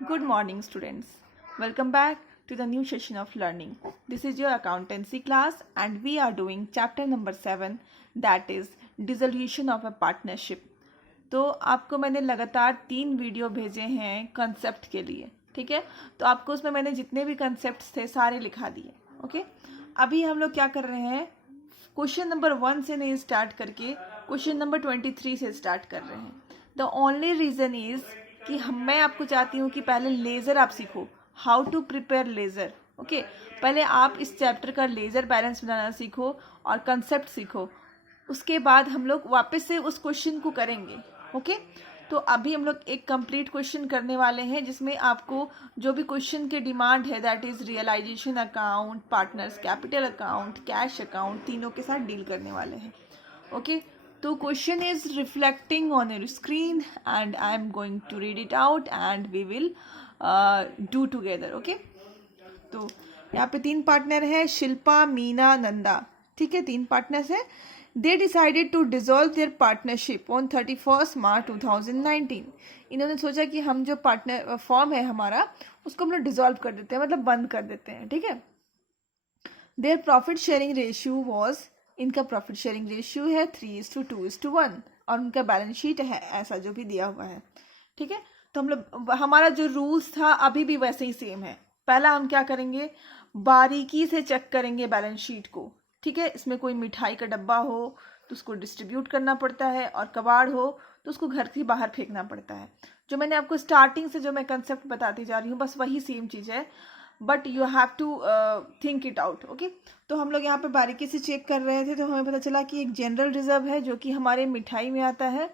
Good morning, students. Welcome back to the new session of learning. This is your accountancy class, and we are doing chapter number 7, that is dissolution of a partnership. तो आपको मैंने लगातार 3 video भेजे हैं concept के लिए, ठीक है। तो आपको उसमें मैंने जितने भी कंसेप्ट थे सारे लिखा दिए, ओके। अभी हम लोग क्या कर रहे हैं, क्वेश्चन नंबर 1 से नहीं स्टार्ट करके क्वेश्चन नंबर 23 से स्टार्ट कर रहे हैं। द ओनली रीज़न इज़ कि मैं आपको चाहती हूँ कि पहले लेज़र आप सीखो, how to prepare ledger, okay. पहले आप इस चैप्टर का लेज़र बैलेंस बनाना सीखो और कंसेप्ट सीखो, उसके बाद हम लोग वापस से उस क्वेश्चन को करेंगे, ओके। तो अभी हम लोग एक कंप्लीट क्वेश्चन करने वाले हैं जिसमें आपको जो भी क्वेश्चन के डिमांड है, that is realisation account, partners capital account, cash account, तीनों के साथ डील करने वाले हैं, ओके। तो question is reflecting on your screen and I am going to read it out and we will do together, okay. तो यहाँ पे 3 पार्टनर है, शिल्पा, मीना, नंदा, ठीक है, 3 पार्टनर्स हैं। They decided to dissolve their partnership on 31 March 2019। इन्होंने सोचा कि हम जो पार्टनर फॉर्म है हमारा उसको हम लोग डिजोल्व कर देते हैं, मतलब बंद कर देते हैं, ठीक है। Their profit sharing ratio was, इनका प्रॉफिट शेयरिंग रेशियो है 3:2:1 और उनका बैलेंस शीट है ऐसा जो भी दिया हुआ है, ठीक है। तो हम लोग हमारा जो रूल्स था अभी भी वैसे ही सेम है। पहला हम क्या करेंगे, बारीकी से चेक करेंगे बैलेंस शीट को, ठीक है। इसमें कोई मिठाई का डब्बा हो तो उसको डिस्ट्रीब्यूट करना पड़ता है, और कबाड़ हो तो उसको घर से बाहर फेंकना पड़ता है। जो मैंने आपको स्टार्टिंग से जो मैं कंसेप्ट बताती जा रही हूँ बस वही सेम चीज़ है, but you have to think it out, okay. तो हम लोग यहाँ पे बारीकी से चेक कर रहे थे तो हमें पता चला कि एक जनरल रिजर्व है जो कि हमारे मिठाई में आता है,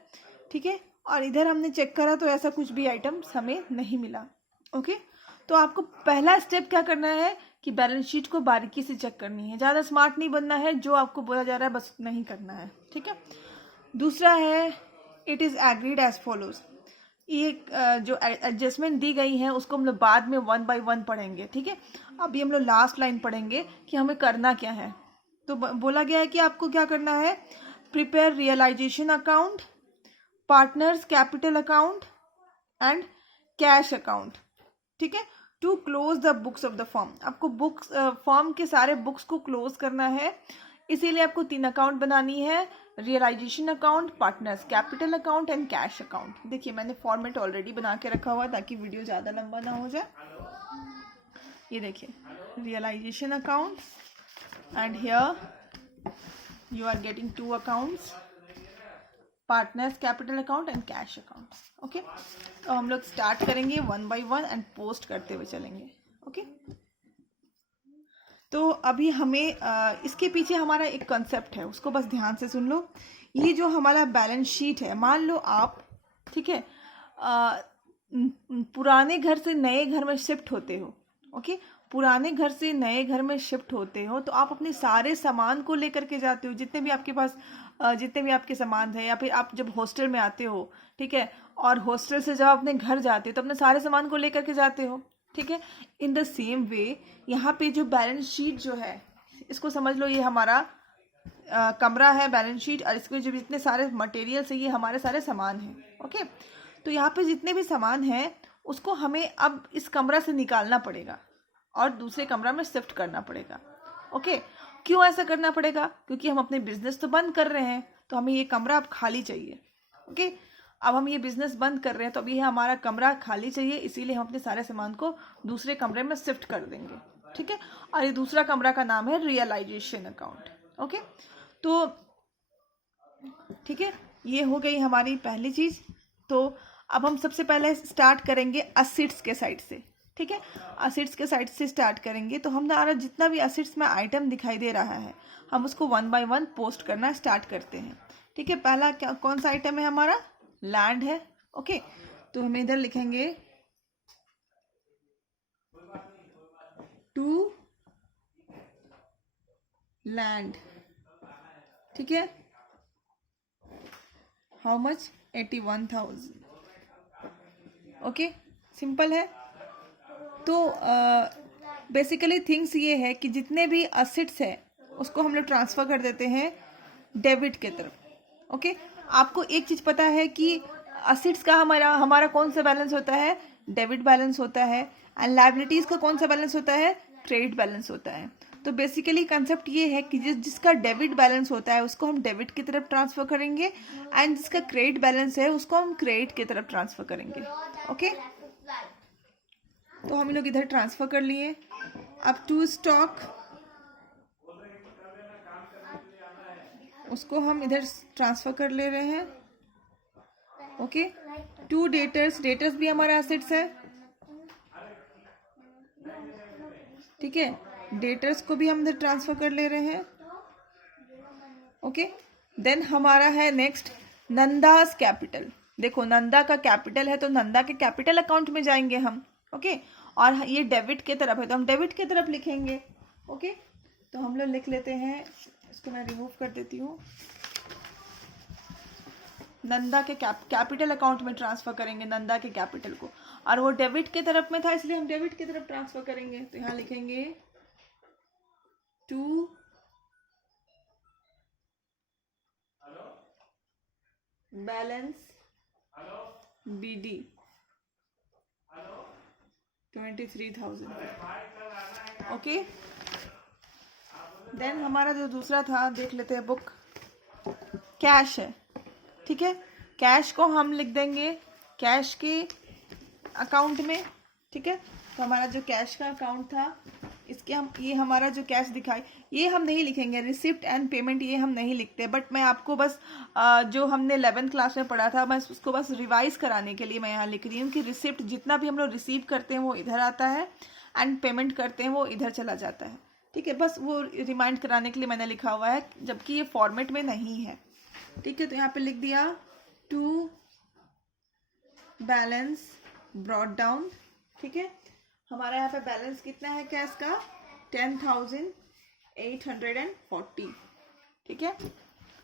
ठीक है। और इधर हमने चेक करा तो ऐसा कुछ भी आइटम्स हमें नहीं मिला, ओके। तो आपको पहला स्टेप क्या करना है कि बैलेंस शीट को बारीकी से चेक करनी है, ज़्यादा स्मार्ट नहीं बनना है, जो आपको बोला जा रहा है बस उतना ही करना है, ठीक है। दूसरा है it is agreed as follows. ये जो एडजस्टमेंट दी गई है उसको हम लोग बाद में 1 by 1 पढ़ेंगे, ठीक है। अभी हम लोग लास्ट लाइन पढ़ेंगे कि हमें करना क्या है। तो बोला गया है कि आपको क्या करना है, prepare realisation account, partners capital account and cash account, ठीक है, to close the books of the firm. आपको बुक्स फॉर्म के सारे बुक्स को क्लोज करना है, इसीलिए आपको 3 अकाउंट बनानी है, realisation account, partners capital account and cash account. देखिए मैंने फॉर्मेट ऑलरेडी बना के रखा हुआ ताकि वीडियो ज़्यादा लंबा ना हो जाए। ये देखिए, realisation account and here you are getting 2 accounts, partners capital account and cash account, okay. तो हम लोग स्टार्ट करेंगे 1 by 1 एंड पोस्ट करते हुए चलेंगे, ओके। तो अभी हमें इसके पीछे हमारा एक कंसेप्ट है, उसको बस ध्यान से सुन लो। ये जो हमारा बैलेंस शीट है, मान लो आप, ठीक है, पुराने घर से नए घर में शिफ्ट होते हो, ओके। पुराने घर से नए घर में शिफ्ट होते हो तो आप अपने सारे सामान को लेकर के जाते हो, जितने भी आपके पास जितने भी आपके सामान है, या फिर आप जब हॉस्टल में आते हो, ठीक है, और हॉस्टल से जब अपने घर जाते हो तो अपने सारे सामान को लेकर के जाते हो, ठीक है। इन द सेम वे यहाँ पे जो बैलेंस शीट जो है इसको समझ लो, ये हमारा कमरा है बैलेंस शीट, और इसके जो जितने सारे मटेरियल्स है ये हमारे सारे सामान हैं, ओके। तो यहाँ पे जितने भी सामान हैं उसको हमें अब इस कमरा से निकालना पड़ेगा और दूसरे कमरा में शिफ्ट करना पड़ेगा, ओके। क्यों ऐसा करना पड़ेगा, क्योंकि हम अपने बिजनेस तो बंद कर रहे हैं तो हमें ये कमरा अब खाली चाहिए, ओके। अब हम ये बिजनेस बंद कर रहे हैं तो अभी हमारा कमरा खाली चाहिए, इसीलिए हम अपने सारे सामान को दूसरे कमरे में शिफ्ट कर देंगे, ठीक है। और ये दूसरा कमरा का नाम है रियलाइजेशन अकाउंट, ओके। तो ठीक है, ये हो गई हमारी पहली चीज़। तो अब हम सबसे पहले स्टार्ट करेंगे असेट्स के साइड से, ठीक है। असेट्स के साइड से स्टार्ट करेंगे तो हमारा जितना भी असेट्स में आइटम दिखाई दे रहा है हम उसको 1 by 1 पोस्ट करना स्टार्ट करते हैं, ठीक है। पहला क्या कौन सा आइटम है हमारा, लैंड है, ओके। तो हम इधर लिखेंगे टू लैंड, ठीक है। हाउ मच, 81,000, ओके, सिंपल है। तो बेसिकली थिंग्स ये है कि जितने भी असेट्स है उसको हम लोग ट्रांसफ़र कर देते हैं डेबिट के तरफ, ओके। आपको एक चीज़ पता है कि असेट्स का हमारा कौन सा बैलेंस होता है, डेबिट बैलेंस होता है, एंड लायबिलिटीज का कौन सा बैलेंस होता है, क्रेडिट बैलेंस होता है। तो बेसिकली कंसेप्ट ये है कि जिसका डेबिट बैलेंस होता है उसको हम डेबिट की तरफ ट्रांसफर करेंगे, एंड जिसका क्रेडिट बैलेंस है उसको हम क्रेडिट की तरफ ट्रांसफर करेंगे। ओके, तो हम लोग इधर ट्रांसफर कर लिए। अब टू स्टॉक, उसको हम इधर ट्रांसफर कर ले रहे हैं। ओके, टू डेटर्स, डेटर्स भी हमारा एसेट्स है, ठीक है, डेटर्स को भी हम इधर ट्रांसफर कर ले रहे हैं। ओके, देन हमारा है नेक्स्ट नंदास कैपिटल। देखो नंदा का कैपिटल है तो नंदा के कैपिटल अकाउंट में जाएंगे हम। ओके, और ये डेबिट की तरफ है तो हम डेबिट की तरफ लिखेंगे। ओके, तो हम लोग लिख लेते हैं, इसको मैं रिमूव कर देती हूँ। नंदा के कैपिटल अकाउंट में ट्रांसफर करेंगे नंदा के कैपिटल को, और वो डेबिट के तरफ में था इसलिए हम डेबिट की तरफ ट्रांसफर करेंगे। तो यहाँ लिखेंगे to balance BD 23,000। Okay, then हमारा जो दूसरा था देख लेते हैं, बुक कैश है, ठीक है, कैश को हम लिख देंगे कैश के अकाउंट में। ठीक है, तो हमारा जो कैश का अकाउंट था इसके हम ये हमारा जो कैश दिखाई ये हम नहीं लिखेंगे, रिसिप्ट एंड पेमेंट ये हम नहीं लिखते, बट मैं आपको बस जो हमने 11th क्लास में पढ़ा था बस उसको बस रिवाइज कराने के लिए मैं यहाँ लिख रही हूँ कि रिसिप्ट जितना भी हम लोग रिसीव करते हैं वो इधर आता है, एंड पेमेंट करते हैं वो इधर चला जाता है। ठीक है, बस वो रिमाइंड कराने के लिए मैंने लिखा हुआ है, जबकि ये फॉर्मेट में नहीं है। ठीक है, तो यहाँ पे लिख दिया टू बैलेंस ब्रॉट डाउन। ठीक है, हमारा यहाँ पे बैलेंस कितना है कैश का, 10,840। ठीक है,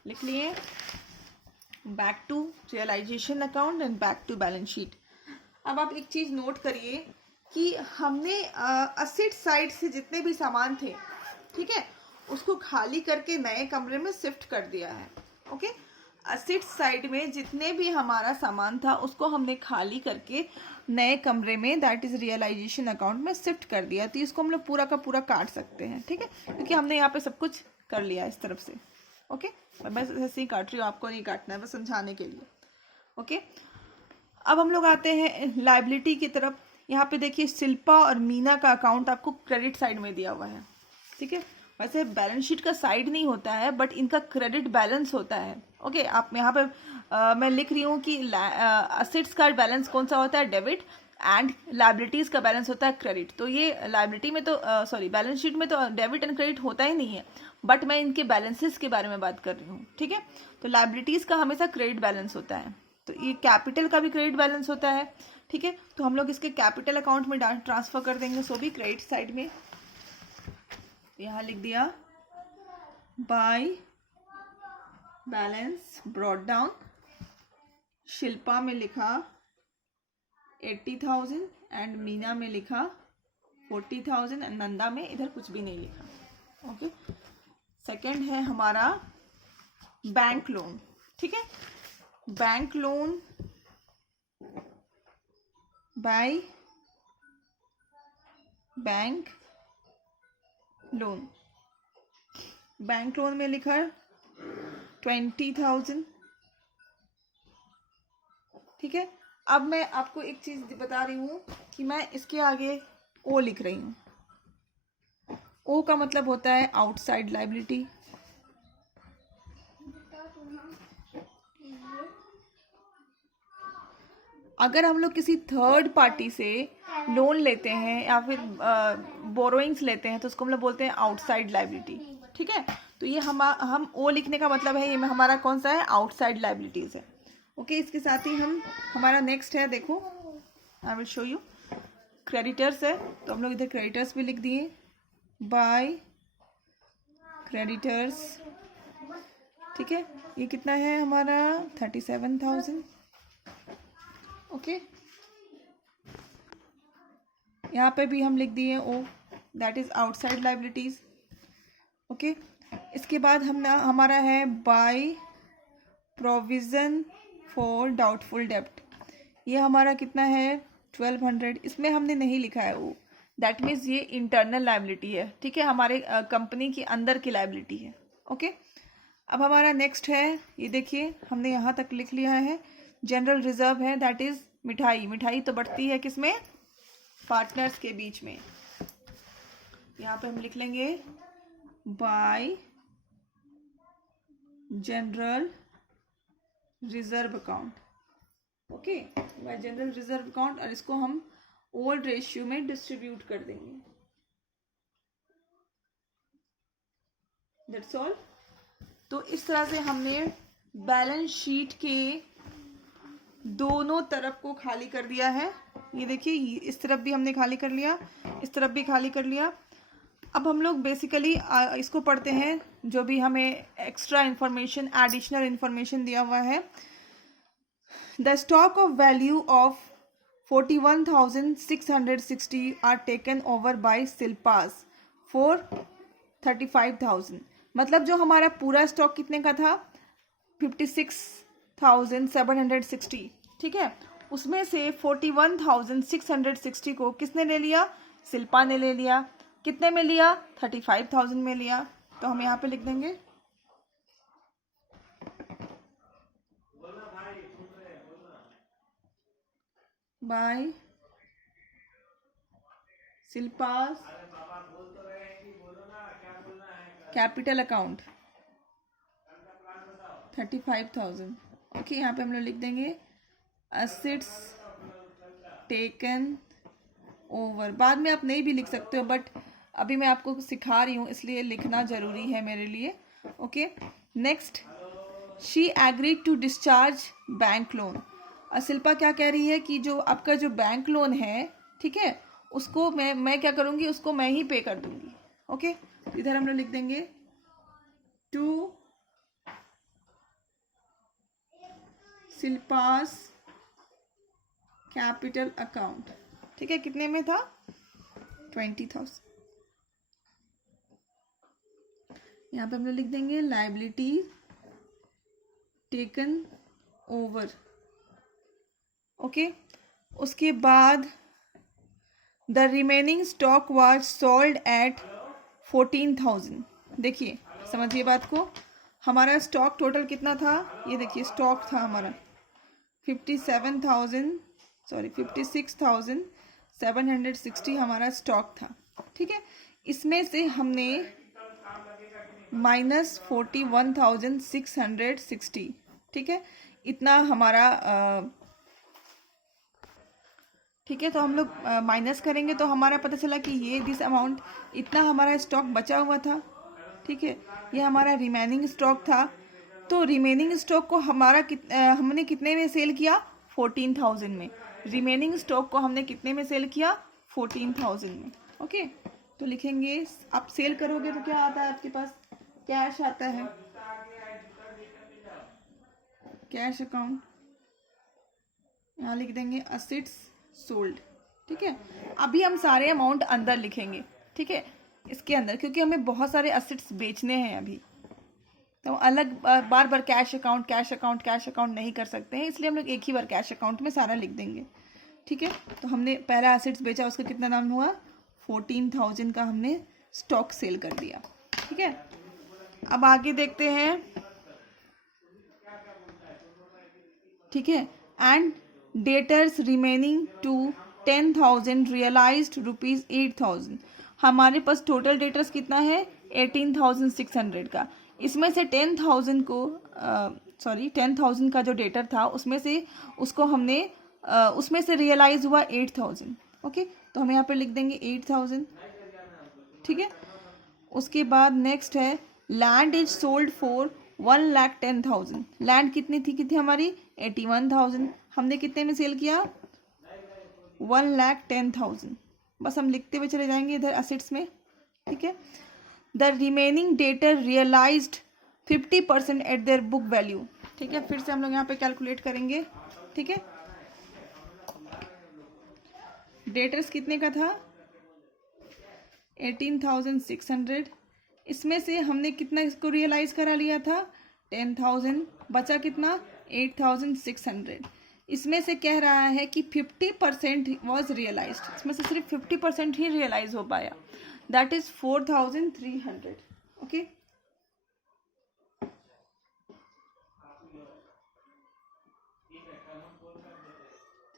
लिख लिए। Back to realisation account and back to balance sheet. अब आप एक चीज नोट करिए कि हमने असेट साइड से जितने भी सामान थे, ठीक है, उसको खाली करके नए कमरे में शिफ्ट कर दिया है। ओके, असेट साइड में जितने भी हमारा सामान था उसको हमने खाली करके नए कमरे में दैट इज रियलाइजेशन अकाउंट में शिफ्ट कर दिया। तो इसको हम लोग पूरा का पूरा काट सकते हैं। ठीक है, क्योंकि हमने यहाँ पे सब कुछ कर लिया इस तरफ से। ओके, मैं बस ऐसे ही काट रही हूँ, आपको नहीं काटना है, बस समझाने के लिए। ओके, अब हम लोग आते हैं लाइबिलिटी की तरफ। यहाँ पे देखिए शिल्पा और मीना का अकाउंट आपको क्रेडिट साइड में दिया हुआ है। ठीक है, वैसे बैलेंस शीट का साइड नहीं होता है बट इनका क्रेडिट बैलेंस होता है। ओके, आप यहाँ पे मैं लिख रही हूँ कि असेट्स का बैलेंस कौन सा होता है, डेबिट, एंड लाइबिलिटीज का बैलेंस होता है क्रेडिट। तो ये लाइबिलिटी में तो बैलेंस शीट में तो डेबिट एंड क्रेडिट होता ही नहीं है, बट मैं इनके बैलेंसेस के बारे में बात कर रही हूँ। ठीक है, तो लाइबिलिटीज का हमेशा क्रेडिट बैलेंस होता है, तो ये कैपिटल का भी क्रेडिट बैलेंस होता है। ठीक है, तो हम लोग इसके कैपिटल अकाउंट में ट्रांसफर कर देंगे, सो भी क्रेडिट साइड में। यहाँ लिख दिया by balance brought down. Shilpa में लिखा 80,000 एंड मीना में लिखा 40,000 एंड नंदा में इधर कुछ भी नहीं लिखा। ओके, सेकंड है हमारा बैंक लोन। ठीक है, bank loan by bank loan. Bank loan में लिखा 20,000। ठीक है, अब मैं आपको एक चीज बता रही हूँ कि मैं इसके आगे ओ लिख रही हूँ। ओ का मतलब होता है आउटसाइड लाइबिलिटी। अगर हम लोग किसी थर्ड पार्टी से लोन लेते हैं या फिर बोरोइंग्स लेते हैं तो उसको हम लोग बोलते हैं आउटसाइड लाइबिलिटी। ठीक है, तो ये हम ओ लिखने का मतलब है ये हमारा कौन सा है, आउटसाइड लाइबिलिटीज है। ओके, इसके साथ ही हमारा नेक्स्ट है, देखो I will show you, creditors है। तो हम लोग इधर क्रेडिटर्स भी लिख दिए बाय क्रेडिटर्स। ठीक है, ये कितना है हमारा 37,000। ओके, यहाँ पे भी हम लिख दिए ओ, that is outside liabilities. Okay, इसके बाद हमारा है बाय प्रोविजन फॉर डाउटफुल डेब्ट, ये हमारा कितना है 1200, इसमें हमने नहीं लिखा है वो, दैट मीन्स ये इंटरनल लाइबिलिटी है, ठीक है, हमारे कंपनी के अंदर की लाइबिलिटी है। ओके, अब हमारा नेक्स्ट है, ये देखिए हमने यहाँ तक लिख लिया है, जनरल रिजर्व है, दैट इज मिठाई, मिठाई तो बढ़ती है किसमें, पार्टनर्स के बीच में। यहाँ पे हम लिख लेंगे bye general reserve account. Okay, bye general reserve account, और इसको हम ओल्ड रेशियो में डिस्ट्रीब्यूट कर देंगे, दैट्स ऑल। तो इस तरह से हमने बैलेंस शीट के दोनों तरफ को खाली कर दिया है। ये देखिए, इस तरफ भी हमने खाली कर लिया, इस तरफ भी खाली कर लिया। अब हम लोग बेसिकली इसको पढ़ते हैं, जो भी हमें एक्स्ट्रा इंफॉर्मेशन, एडिशनल इंफॉर्मेशन दिया हुआ है। The stock of value of 41,660 are taken over by Shilpa's for 35,000। मतलब जो हमारा पूरा स्टॉक कितने का था 56,760, ठीक है, उसमें से 41,660 को किसने ले लिया, शिल्पा ने ले लिया। कितने में लिया, 35,000 में लिया। तो हम यहाँ पे लिख देंगे by Shilpa's capital account 35,000। Okay, यहाँ पे हम लोग लिख देंगे असेट्स टेकन ओवर। बाद में आप नहीं भी लिख सकते हो, बट अभी मैं आपको सिखा रही हूँ इसलिए लिखना जरूरी है मेरे लिए। Okay, next, she agreed to discharge bank loan. Shilpa क्या कह रही है कि जो आपका जो बैंक लोन है, ठीक है, उसको मैं क्या करूँगी, उसको मैं ही पे कर दूंगी। ओके, इधर हम लोग लिख देंगे टू शिल्पास कैपिटल अकाउंट, ठीक है, कितने में था 20,000। यहाँ पे हम लोग लिख देंगे लाइबिलिटी टेकन ओवर। ओके, उसके बाद the remaining stock was sold at 14,000। देखिए, समझिए बात को, हमारा स्टॉक टोटल कितना था, ये देखिए स्टॉक था हमारा 56,760 हमारा स्टॉक था, ठीक है। इसमें से हमने -41,660, ठीक है, इतना हमारा ठीक है, तो हम लोग माइनस करेंगे तो हमारा पता चला कि ये दिस अमाउंट, इतना हमारा स्टॉक बचा हुआ था, ठीक है, ये हमारा रिमेनिंग स्टॉक था। तो रिमेनिंग स्टॉक को हमने कितने में सेल किया 14,000 में। रिमेनिंग स्टॉक को हमने कितने में सेल किया 14,000 में। ओके, तो लिखेंगे, आप सेल करोगे तो क्या आता है आपके पास, कैश आता है, कैश अकाउंट, यहाँ लिख देंगे असेट्स सोल्ड, ठीक है। अभी हम सारे अमाउंट अंदर लिखेंगे, ठीक है, इसके अंदर, क्योंकि हमें बहुत सारे असेट्स बेचने हैं अभी, तो अलग बार बार cash account cash account cash account नहीं कर सकते हैं, इसलिए हम लोग एक ही बार कैश अकाउंट में सारा लिख देंगे, ठीक है। तो हमने पहला असेट्स बेचा, उसका कितना नाम हुआ 14,000 का हमने स्टॉक सेल कर दिया, ठीक है। अब आगे देखते हैं, ठीक है, and debtors remaining to 10,000 realised ₹8,000। हमारे पास टोटल डेटर्स कितना है 18,600 का, इसमें से 10,000 को 10,000 का जो डेटर था उसमें से उसको हमने उसमें से रियलाइज हुआ 8,000। ओके, तो हम यहाँ पे लिख देंगे 8,000, ठीक है। उसके बाद नेक्स्ट है land is sold for 1,10,000। Land कितनी थी हमारी 81,000, हमने कितने में सेल किया 1,10,000। बस हम लिखते हुए चले जाएंगे इधर असेट्स में, ठीक है। The remaining debtor realised 50% at their book value, ठीक है। फिर से हम लोग यहाँ पे कैलकुलेट करेंगे, ठीक है। डेटर्स कितने का था 18,600, इसमें से हमने कितना इसको रियलाइज करा लिया था 10,000, बचा कितना 8,600। इसमें से कह रहा है कि 50% वॉज रियलाइज्ड, इसमें से सिर्फ 50% ही रियलाइज हो पाया, दैट इज 4,300। ओके,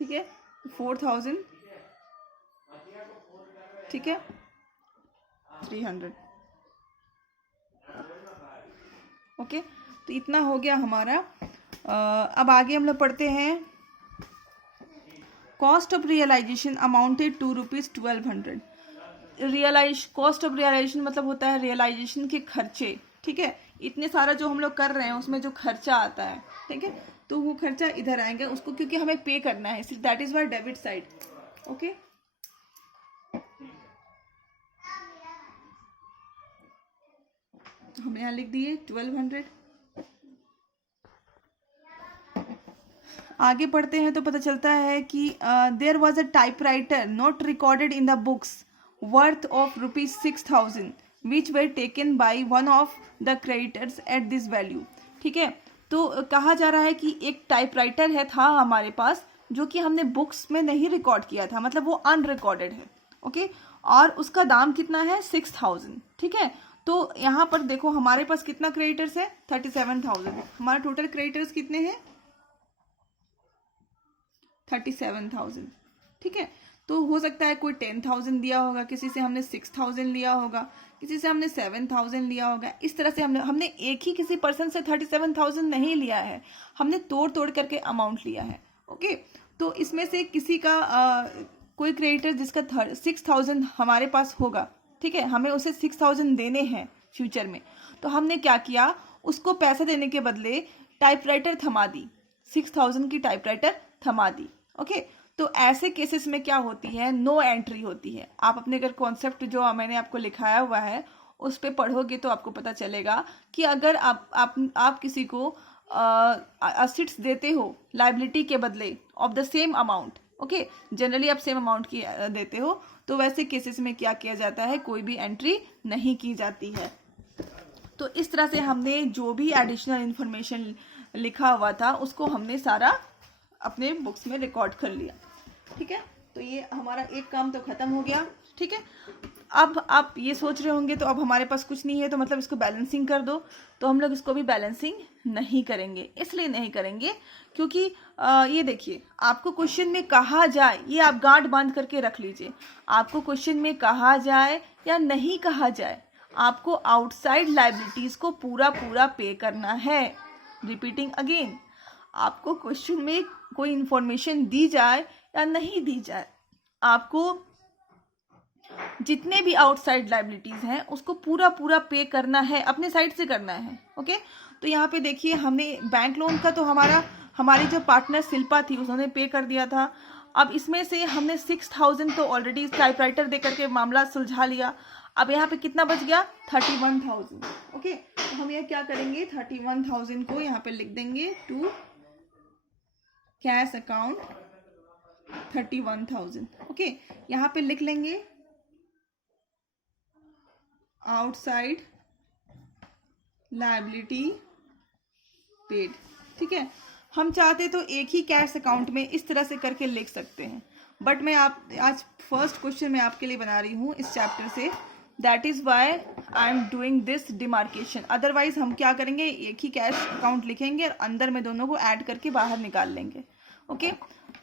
ठीक है, 4,000, ठीक है, 300। ओके, तो इतना हो गया हमारा। अब आगे हम लोग पढ़ते हैं। Cost of realisation amounted to ₹1200। Cost of realisation मतलब होता है रियलाइजेशन के खर्चे, ठीक है, इतने सारा जो हम लोग कर रहे हैं उसमें जो खर्चा आता है, ठीक है, तो वो खर्चा इधर आएंगे उसको, क्योंकि हमें पे करना है, इसलिए that is why debit side. Okay, हम यहाँ लिख दिए 1200। आगे पढ़ते हैं तो पता चलता है कि there was a typewriter not recorded in the books worth of ₹6,000 which were taken by one of the creditors at this value. ठीक है, तो कहा जा रहा है कि एक टाइपराइटर है था हमारे पास जो कि हमने बुक्स में नहीं रिकॉर्ड किया था, मतलब वो अनरिकॉर्डेड है। ओके, और उसका दाम कितना है 6,000। ठीक है, तो यहाँ पर देखो हमारे पास कितना क्रेडिटर्स है 37,000। हमारा टोटल क्रेडिटर्स कितने हैं 37,000। ठीक है, तो हो सकता है कोई 10,000 दिया होगा, किसी से हमने 6,000 लिया होगा, किसी से हमने 7,000 लिया होगा। इस तरह से हमने एक ही किसी पर्सन से 37,000 नहीं लिया है, हमने तोड़ तोड़ करके अमाउंट लिया है। ओके, तो इसमें से किसी का कोई क्रेडिटर जिसका 6,000 हमारे पास होगा, ठीक है, हमें उसे 6,000 देने हैं फ्यूचर में, तो हमने क्या किया, उसको पैसा देने के बदले टाइपराइटर थमा दी, 6,000 की टाइपराइटर थमा दी। ओके, तो ऐसे केसेस में क्या होती है, नो एंट्री होती है। आप अपने अगर कॉन्सेप्ट जो मैंने आपको लिखाया हुआ है उस पर पढ़ोगे तो आपको पता चलेगा कि अगर आप किसी को असेट्स देते हो लाइबिलिटी के बदले of the same amount, okay, generally आप सेम अमाउंट की देते हो, तो वैसे केसेस में क्या किया जाता है, कोई भी एंट्री नहीं की जाती है। तो इस तरह से हमने जो भी एडिशनल इंफॉर्मेशन लिखा हुआ था उसको हमने सारा अपने बुक्स में रिकॉर्ड कर लिया। ठीक है, तो ये हमारा एक काम तो खत्म हो गया। ठीक है, अब आप ये सोच रहे होंगे तो अब हमारे पास कुछ नहीं है तो मतलब इसको बैलेंसिंग कर दो, तो हम लोग इसको भी बैलेंसिंग नहीं करेंगे। इसलिए नहीं करेंगे क्योंकि ये देखिए, आपको क्वेश्चन में कहा जाए, ये आप गांठ बांध करके रख लीजिए, आपको क्वेश्चन में कहा जाए या नहीं कहा जाए, आपको आउटसाइड लाइबिलिटीज को पूरा पूरा पे करना है। रिपीटिंग अगेन, आपको क्वेश्चन में कोई इंफॉर्मेशन दी जाए या नहीं दी जाए, आपको जितने भी आउटसाइड लाइबिलिटीज हैं उसको पूरा पूरा पे करना है, अपने साइड से करना है। ओके, तो यहाँ पे देखिए हमने बैंक लोन का तो हमारी जो पार्टनर शिल्पा थी उन्होंने पे कर दिया था। अब इसमें से हमने 6,000 तो ऑलरेडी टाइपराइटर दे करके मामला सुलझा लिया। अब यहाँ पे कितना बच गया 31,000। ओके, तो हम ये क्या करेंगे, 31,000 को यहाँ पे लिख देंगे टू कैश अकाउंट 31,000। ओके, यहाँ पे लिख लेंगे आउटसाइड लायबिलिटी पेड। ठीक है, हम चाहते तो एक ही कैश अकाउंट में इस तरह से करके लिख सकते हैं, बट मैं आज फर्स्ट क्वेश्चन मैं आपके लिए बना रही हूँ इस चैप्टर से, that is why I am doing this demarcation. Otherwise हम क्या करेंगे, एक ही कैश अकाउंट लिखेंगे और अंदर में दोनों को ऐड करके बाहर निकाल लेंगे। ओके,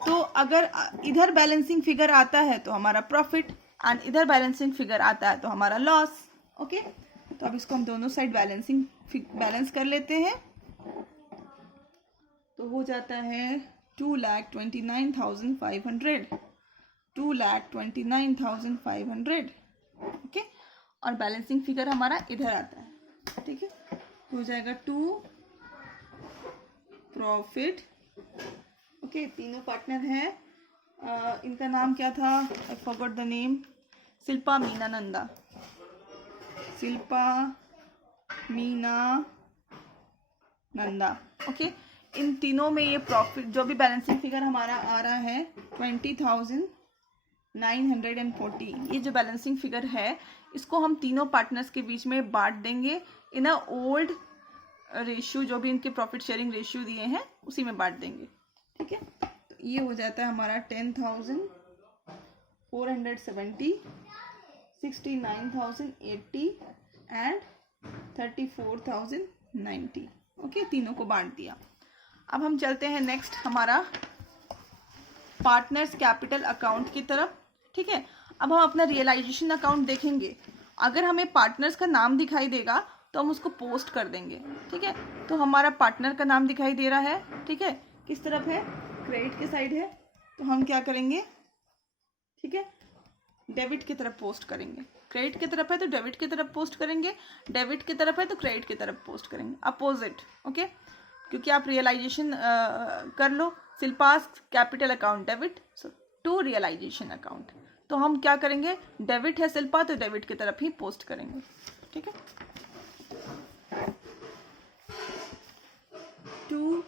तो अगर इधर बैलेंसिंग फिगर आता है तो हमारा प्रॉफिट एंड इधर बैलेंसिंग फिगर आता है तो हमारा लॉस। ओके, तो अब इसको हम दोनों साइड बैलेंस कर लेते हैं, तो हो जाता है 2,29,500, 2,29,500। ओके, और बैलेंसिंग फिगर हमारा इधर आता है। ठीक है, तो हो जाएगा टू प्रॉफिट। ओके, तीनों पार्टनर हैं, इनका नाम क्या था, I forgot the name, Shilpa Meena Nanda, Shilpa Meena Nanda. Okay, इन तीनों में ये प्रॉफिट जो भी बैलेंसिंग फिगर हमारा आ रहा है 20,940, ये जो बैलेंसिंग फिगर है इसको हम तीनों पार्टनर्स के बीच में बांट देंगे इन अ ओल्ड रेशियो, जो भी इनके प्रॉफिट शेयरिंग रेशियो दिए हैं उसी में बांट देंगे। ठीक है, तो ये हो जाता है हमारा 10,470, 69,080 एंड 34,090। ओके, तीनों को बांट दिया। अब हम चलते हैं नेक्स्ट हमारा पार्टनर्स कैपिटल अकाउंट की तरफ। ठीक है, अब हम अपना रियलाइजेशन अकाउंट देखेंगे। अगर हमें पार्टनर्स का नाम दिखाई देगा तो हम उसको पोस्ट कर देंगे। ठीक है, तो हमारा पार्टनर का नाम दिखाई दे रहा है। ठीक है, किस तरफ है? क्रेडिट के साइड है, तो हम क्या करेंगे? ठीक है, डेबिट की तरफ पोस्ट करेंगे। क्रेडिट की तरफ है तो डेबिट की तरफ पोस्ट करेंगे, डेबिट की तरफ है तो क्रेडिट की तरफ पोस्ट करेंगे, अपोजिट। ओके, क्योंकि आप रियलाइजेशन कर लो, Shilpa's capital account debit to realisation account, तो हम क्या करेंगे? डेबिट है शिल्पा तो डेबिट की तरफ ही पोस्ट करेंगे। ठीक है, टू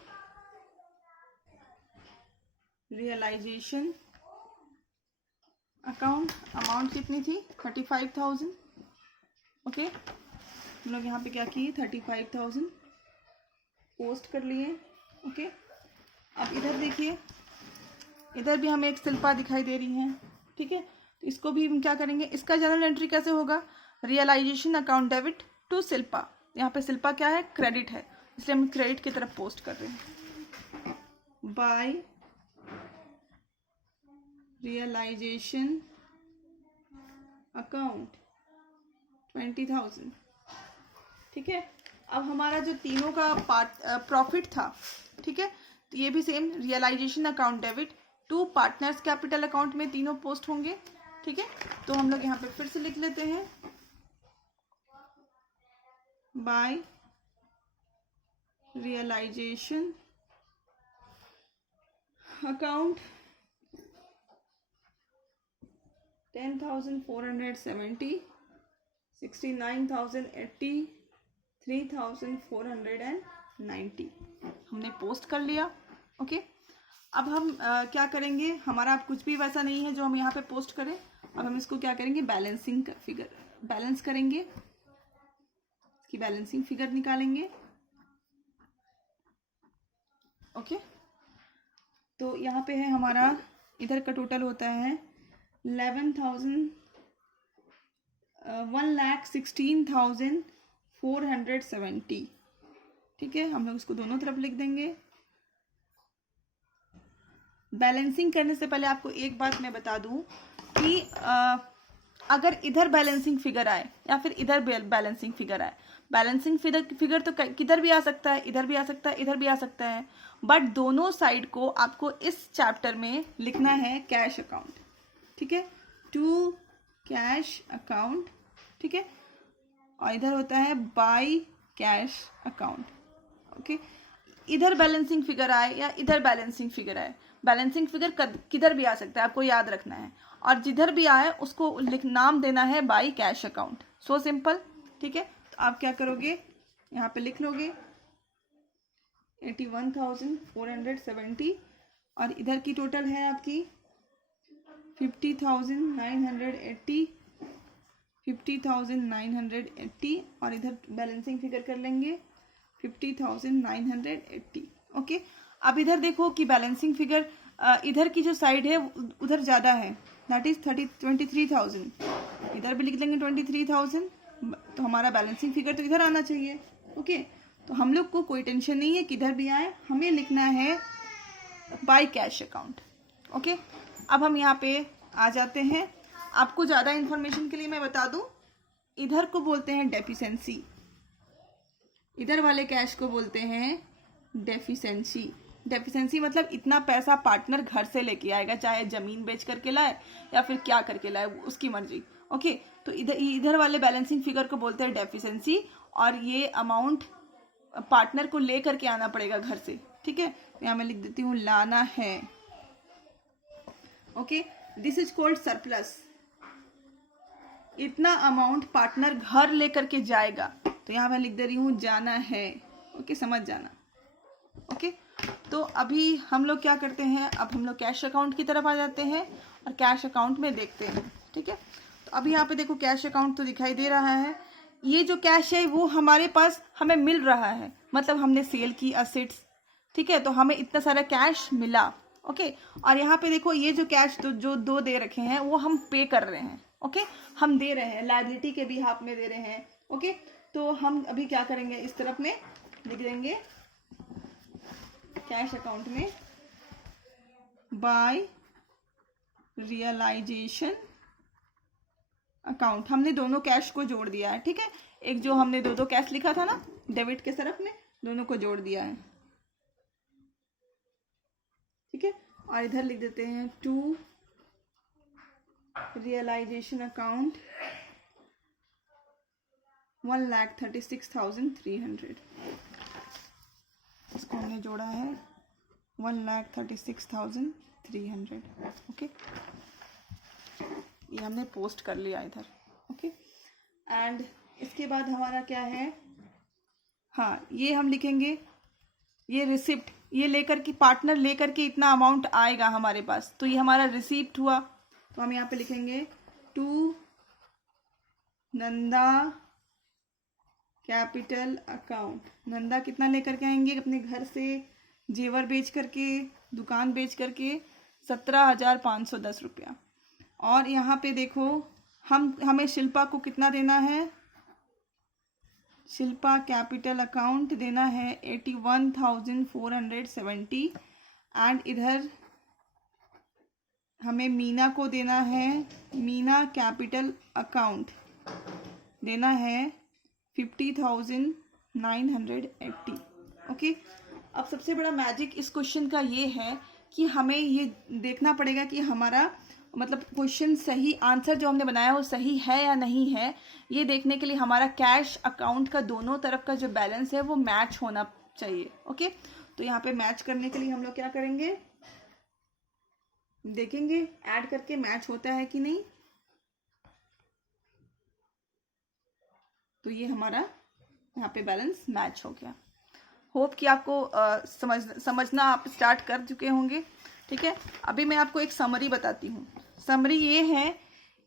रियलाइजेशन अकाउंट, अमाउंट कितनी थी? 35,000। ओके, हम लोग यहाँ पे क्या किए? 35,000 पोस्ट कर लिए। ओके, अब इधर देखिए, इधर भी हमें एक शिल्पा दिखाई दे रही है। ठीक है, तो इसको भी हम क्या करेंगे? इसका जनरल एंट्री कैसे होगा? Realisation account debit to Shilpa. यहाँ पे शिल्पा क्या है? क्रेडिट है, इसलिए हम क्रेडिट की तरफ पोस्ट कर रहे हैं। By realisation account 20,000। ठीक है, अब हमारा जो तीनों का प्रॉफिट था, ठीक है, तो ये भी same realisation account debit to partners capital account में तीनों पोस्ट होंगे। ठीक है, तो हम लोग यहाँ पे फिर से लिख लेते हैं, बाय रियलाइजेशन अकाउंट 10,470, 69,080, 3,490 हमने पोस्ट कर लिया। ओके, अब हम क्या करेंगे? हमारा अब कुछ भी वैसा नहीं है जो हम यहाँ पे पोस्ट करें। अब हम इसको क्या करेंगे? बैलेंसिंग फिगर बैलेंस करेंगे, इसकी बैलेंसिंग फिगर निकालेंगे। ओके, तो यहाँ पे है हमारा, इधर का टोटल होता है 1,16,470। ठीक है, हम लोग इसको दोनों तरफ लिख देंगे। बैलेंसिंग करने से पहले आपको एक बात मैं बता दूं कि अगर इधर बैलेंसिंग फिगर आए या फिर इधर बैलेंसिंग फिगर आए, बैलेंसिंग फिगर तो किधर भी आ सकता है, इधर भी आ सकता है, इधर भी आ सकता है, बट दोनों साइड को आपको इस चैप्टर में लिखना है कैश अकाउंट। ठीक है, टू कैश अकाउंट। ठीक है, और इधर होता है बाय कैश अकाउंट। ओके, इधर बैलेंसिंग फिगर आए या इधर बैलेंसिंग फिगर आए, बैलेंसिंग फिगर किधर भी आ सकता है, आपको याद रखना है, और जिधर भी आए उसको नाम देना है by cash account. So simple. ठीक है, तो आप क्या करोगे? यहाँ पे लिख लोगे 81,470 और इधर की टोटल है आपकी 50,980, 50,980 और इधर बैलेंसिंग फिगर कर लेंगे 50,980। ओके, अब इधर देखो कि बैलेंसिंग फिगर इधर की जो साइड है उधर ज़्यादा है, दैट इज 23,000। इधर भी लिख लेंगे 23,000, तो हमारा बैलेंसिंग फिगर तो इधर आना चाहिए। ओके, तो हम लोग को कोई टेंशन नहीं है किधर भी आए, हमें लिखना है बाय कैश अकाउंट। ओके, अब हम यहाँ पे आ जाते हैं। आपको ज़्यादा इन्फॉर्मेशन के लिए मैं बता दूं, इधर को बोलते हैं डेफिशिएंसी, इधर वाले कैश को बोलते हैं डेफिशिएंसी। डेफिशिएंसी मतलब इतना पैसा पार्टनर घर से लेके आएगा, चाहे जमीन बेच करके लाए या फिर क्या करके लाए, उसकी मर्जी। ओके, तो इधर वाले बैलेंसिंग फिगर को बोलते हैं डेफिशिएंसी, और ये अमाउंट पार्टनर को ले करके आना पड़ेगा घर से। ठीक है, यहाँ मैं लिख देती हूँ लाना है। Okay, this is called surplus. इतना अमाउंट पार्टनर घर लेकर के जाएगा, तो यहाँ मैं लिख दे रही हूँ जाना है। ओके, समझ जाना। ओके, तो अभी हम लोग क्या करते हैं? अब हम लोग कैश अकाउंट की तरफ आ जाते हैं और कैश अकाउंट में देखते हैं। ठीक है, तो अभी यहाँ पे देखो कैश अकाउंट तो दिखाई दे रहा है, ये जो कैश है वो हमारे पास हमें मिल रहा है, मतलब हमने सेल की असेट्स, ठीक है, तो हमें इतना सारा कैश मिला। ओके, और यहाँ पे देखो ये जो कैश जो दो दे रखे हैं वो हम पे कर रहे हैं। ओके, हम दे रहे हैं, लायबिलिटी के भी हाफ में दे रहे हैं। ओके, तो हम अभी क्या करेंगे, इस तरफ में लिख देंगे कैश अकाउंट में बाय रियलाइजेशन अकाउंट, हमने दोनों कैश को जोड़ दिया है। ठीक है, एक जो हमने दो कैश लिखा था ना डेबिट के तरफ में, दोनों को जोड़ दिया है। ठीक है, और इधर लिख देते हैं टू रियलाइजेशन अकाउंट 1,36,300, इसको हमने जोड़ा है 1,36,300। ओके, ये हमने पोस्ट कर लिया इधर। ओके, एंड इसके बाद हमारा क्या है, हाँ ये हम लिखेंगे, ये रिसिप्ट, ये लेकर के पार्टनर लेकर के इतना अमाउंट आएगा हमारे पास, तो ये हमारा रिसिप्ट हुआ। तो हम यहाँ पे लिखेंगे to Nanda capital account. Nanda कितना लेकर के आएंगे अपने घर से, जेवर बेच करके, दुकान बेच करके 17,510 रुपया। और यहाँ पे देखो हमें शिल्पा को कितना देना है, शिल्पा कैपिटल अकाउंट देना है 81,470। एंड इधर हमें मीना को देना है, मीना कैपिटल अकाउंट देना है 50,980। ओके, अब सबसे बड़ा मैजिक इस क्वेश्चन का ये है कि हमें ये देखना पड़ेगा कि हमारा मतलब क्वेश्चन सही, आंसर जो हमने बनाया वो सही है या नहीं है। ये देखने के लिए हमारा कैश अकाउंट का दोनों तरफ का जो बैलेंस है वो मैच होना चाहिए। ओके, तो यहाँ पे मैच करने के लिए हम लोग क्या करेंगे, देखेंगे ऐड करके मैच होता है कि नहीं। तो ये हमारा यहाँ पे बैलेंस मैच हो गया। होप कि आपको समझना आप स्टार्ट कर चुके होंगे। ठीक है, अभी मैं आपको एक समरी बताती हूँ। समरी ये है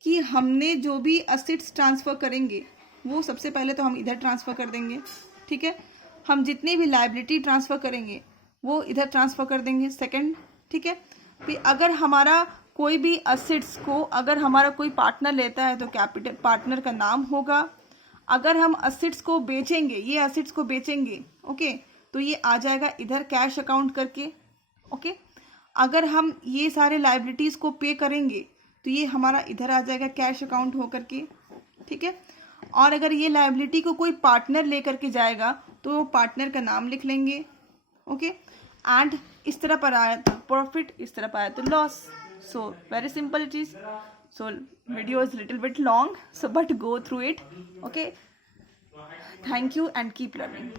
कि हमने जो भी असेट्स ट्रांसफ़र करेंगे वो सबसे पहले तो हम इधर ट्रांसफ़र कर देंगे। ठीक है, हम जितनी भी लायबिलिटी ट्रांसफ़र करेंगे वो इधर ट्रांसफ़र कर देंगे सेकंड। ठीक है, फिर अगर हमारा कोई भी असेट्स को अगर हमारा कोई पार्टनर लेता है तो कैपिटल पार्टनर का नाम होगा। अगर हम असेट्स को बेचेंगे, ये असेट्स को बेचेंगे, ओके, तो ये आ जाएगा इधर कैश अकाउंट करके। ओके, अगर हम ये सारे लायबिलिटीज़ को पे करेंगे तो ये हमारा इधर आ जाएगा कैश अकाउंट हो करके। ठीक है, और अगर ये लायबिलिटी को कोई पार्टनर लेकर के जाएगा तो पार्टनर का नाम लिख लेंगे। ओके, एंड इस तरह पर आया तो प्रॉफिट, इस तरह पर आया तो loss. So very simple it is. So video is little bit long, so but go through it. Okay, thank you and keep learning.